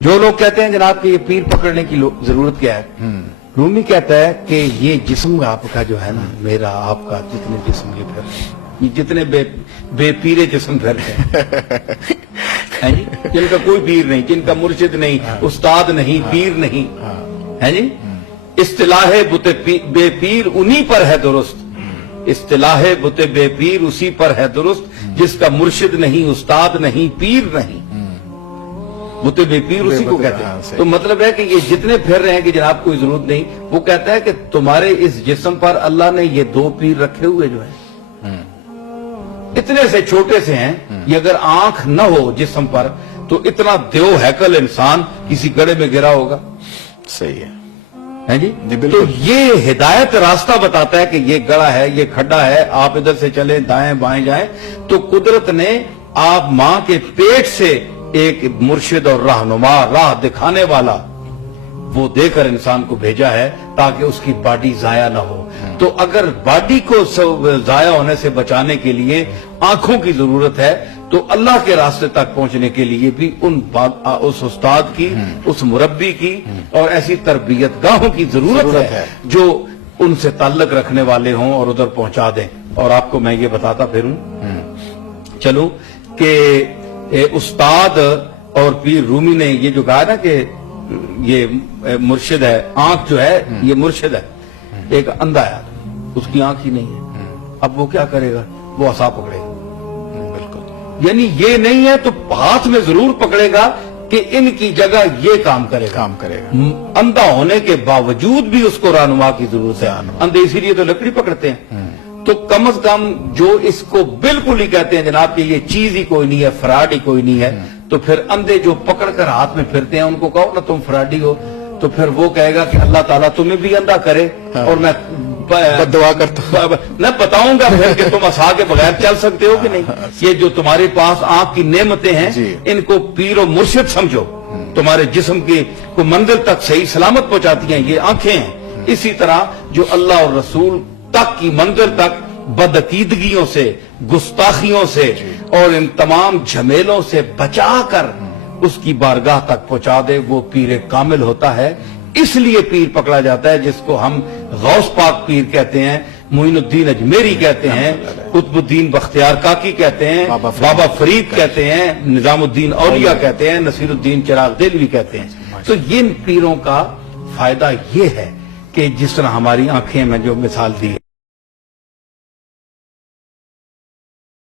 جو لوگ کہتے ہیں جناب کہ یہ پیر پکڑنے کی ضرورت کیا ہے، رومی کہتا ہے کہ یہ جسم آپ کا جو ہے نا، میرا آپ کا جتنے جسم یہ پھر یہ جتنے بے پیرے جسم پھر ہیں جی، جن کا کوئی پیر نہیں، جن کا مرشد نہیں، استاد نہیں، پیر نہیں ہے جی، اصطلاح بت بے پیر انہی پر ہے درست، اصطلاح بت بے پیر اسی پر ہے درست، جس کا مرشد نہیں، استاد نہیں، پیر نہیں، بت بے پیر اسی کو کہتے ہیں۔ تو مطلب ہے کہ یہ جتنے پھر رہے ہیں کہ جناب کوئی ضرورت نہیں، وہ کہتا ہے کہ تمہارے اس جسم پر اللہ نے یہ دو پیر رکھے ہوئے جو ہیں، اتنے سے چھوٹے سے ہیں، یہ اگر آنکھ نہ ہو جسم پر تو اتنا دیو ہیکل انسان کسی گڑھے میں گرا ہوگا۔ صحیح ہے جی، بالکل۔ تو یہ ہدایت راستہ بتاتا ہے کہ یہ گڑھا ہے، یہ کھڈا ہے، آپ ادھر سے چلیں، دائیں بائیں جائیں، تو قدرت نے آپ ماں کے پیٹ سے ایک مرشد اور رہنما، راہ دکھانے والا وہ دے کر انسان کو بھیجا ہے تاکہ اس کی باڈی ضائع نہ ہو۔ تو اگر باڈی کو ضائع ہونے سے بچانے کے لیے آنکھوں کی ضرورت ہے تو اللہ کے راستے تک پہنچنے کے لیے بھی اس استاد کی، اس مربی کی اور ایسی تربیت گاہوں کی ضرورت ہے جو ان سے تعلق رکھنے والے ہوں اور ادھر پہنچا دیں۔ اور آپ کو میں یہ بتاتا پھروں چلوں کہ استاد اور پیر رومی نے یہ جو کہا نا کہ یہ مرشد ہے، آنکھ جو ہے یہ مرشد ہے، ایک اندھا ہے، اس کی آنکھ ہی نہیں ہے، اب وہ کیا کرے گا؟ وہ عصا پکڑے گا، بالکل، یعنی یہ نہیں ہے تو ہاتھ میں ضرور پکڑے گا کہ ان کی جگہ یہ کام کرے گا۔ اندھا ہونے کے باوجود بھی اس کو رہنما کی ضرورت ہے، اندھے اسی لیے تو لکڑی پکڑتے ہیں۔ تو کم از کم جو اس کو بالکل ہی کہتے ہیں جناب کہ یہ چیز ہی کوئی نہیں ہے، فراڈ ہی کوئی نہیں ہے، تو پھر اندھے جو پکڑ کر ہاتھ میں پھرتے ہیں ان کو کہو نا تم فراڈی ہو، تو پھر وہ کہے گا کہ اللہ تعالیٰ تمہیں بھی اندھا کرے اور میں دعا کرتا میں بتاؤں گا پھر کہ تم عصا کے بغیر چل سکتے ہو کہ نہیں۔ یہ جو تمہارے پاس آنکھ کی نعمتیں ہیں ان کو پیر و مرشد سمجھو، تمہارے جسم کی کو منزل تک صحیح سلامت پہنچاتی ہیں یہ آنکھیں ہیں۔ اسی طرح جو اللہ اور رسول تک کی منزل تک بدعقیدگیوں سے، گستاخیوں سے اور ان تمام جھمیلوں سے بچا کر اس کی بارگاہ تک پہنچا دے، وہ پیر کامل ہوتا ہے۔ اس لیے پیر پکڑا جاتا ہے جس کو ہم غوث پاک پیر کہتے ہیں، معین الدین اجمیری کہتے ہیں، قطب الدین بختیار کاکی کہتے ہیں، بابا فرید کہتے ہیں، نظام الدین اولیاء کہتے ہیں، نصیر الدین چراغ دہلوی کہتے ہیں۔ تو ان پیروں کا فائدہ یہ ہے کہ جس طرح ہماری آنکھیں میں جو مثال دی